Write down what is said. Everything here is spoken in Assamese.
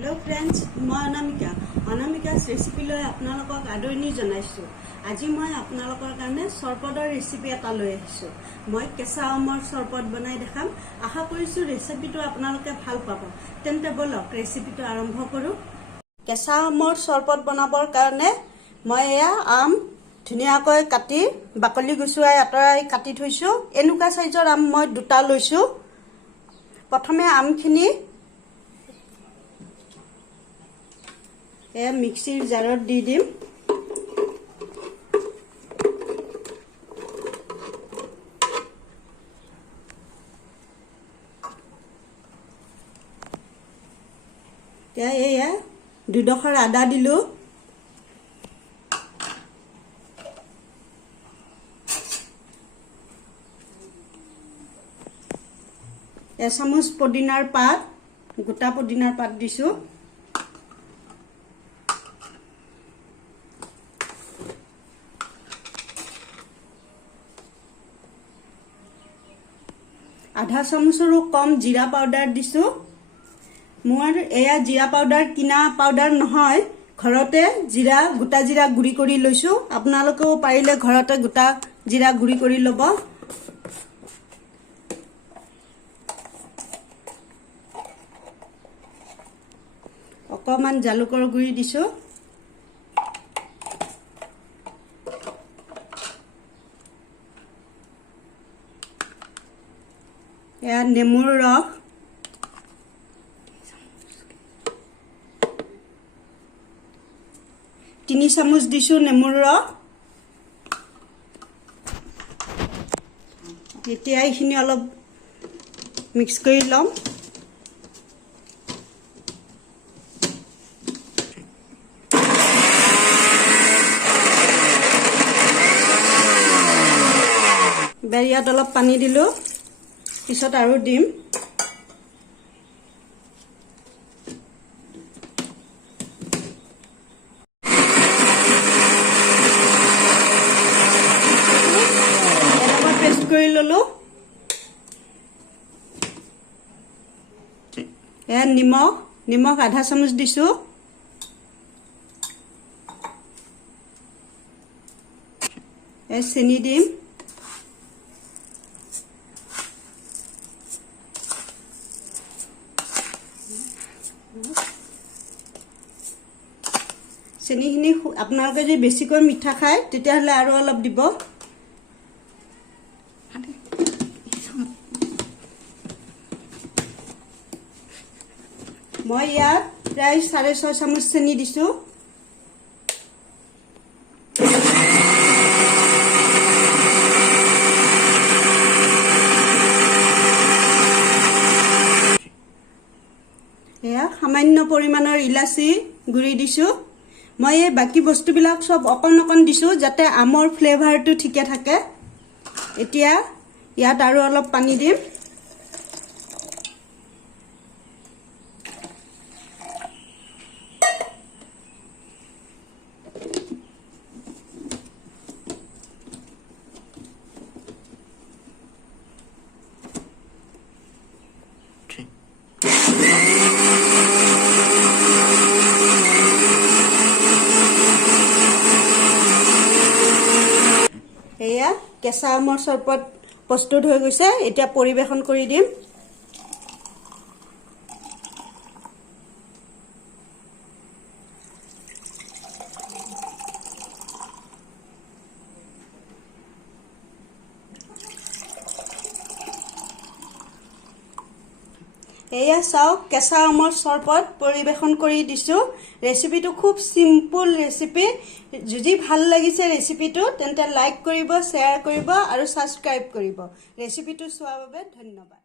हेलो फ्रेंड्स मैं अनामिका रेसिपी लै आपनालोকক आदरणी जनाइছো। আজি मैं आपनालोকৰ কাৰণে सरपटर रेसिपी এটা লৈ আহিছো। मैं केঁচা आমৰ सरपट बनाई देखाम। आशा কৰিছো रेसिपिটো আপোনালোকে ভাল পাব। তেন্তে বলক रेसिपिটো आरम्भ करू। केঁচা आমৰ सरपट बनाবৰ কাৰণে मैं এয়া आम ধুনিয়াকৈ কাটি বাকলি গুছুৱাই আতৰাই কাটি থৈছো। এনেকুৱা সাইজৰ आम मैं দুটা লৈছো। প্ৰথমে আমখিনি मिक्सर जारत दी दिम। दुडखर आदा दिलो, एचामुच पुदिनार पात, गोटा पुदिनार पात दिसो। आधा चामुचरो कम जीरा पाउडार दिसो। मोर एया जीरा पाउडार किना पाउडार নহয়, घरते जीरा गोटा जीरा गुड़ी करी लैसो। आपनालोकेও पारिले घरते गोटा जीरा गुड़ी करी लब। अकमान जालुकर गुड़ी दिसो। या नेमुर रस, 3 চামুচ দিছো নেমুৰ ৰস। এতিয়া এইখিনি অলপ মিক্স কৰি লম। বেৰিয়াত অলপ পানী দিলো, পিছত আৰু দিম। পেষ্ট কৰি ললো। এয়া নিমখ আধা চামুচ দিছো। চেনি দিম। চেনিখিনি আপোনালোকে যদি বেছিকৈ মিঠা খায় তেতিয়াহলে আৰু অলপ দিব। মই ইয়াত প্ৰায় 6.5 চামুচ চেনি দিছো। এয়া সামান্য পৰিমাণৰ ইলাচি গুড়ি দিছো। मैं ये बाकी बस्तुबिलाक सब अकन अकन दिसो जाते आमर फ्लेभारটো ঠিকে থাকে। এতিয়া ইয়াত আৰু অলপ পানী দিম। केঁচা आমৰ सरपट प्रस्तुत হৈ গৈছে। এতিয়া পৰিবেশন কৰি দিম। এয়া চাওক কেঁচা আমৰ सरपट পৰিবেশন কৰি দিছো। ৰেচিপিটো খুব সিম্পল ৰেচিপি। যদি ভাল লাগিছে ৰেচিপিটো তেন্তে লাইক কৰিব, শেয়াৰ কৰিব আৰু সাবস্ক্ৰাইব কৰিব। ৰেচিপিটো চোৱাৰ বাবে ধন্যবাদ।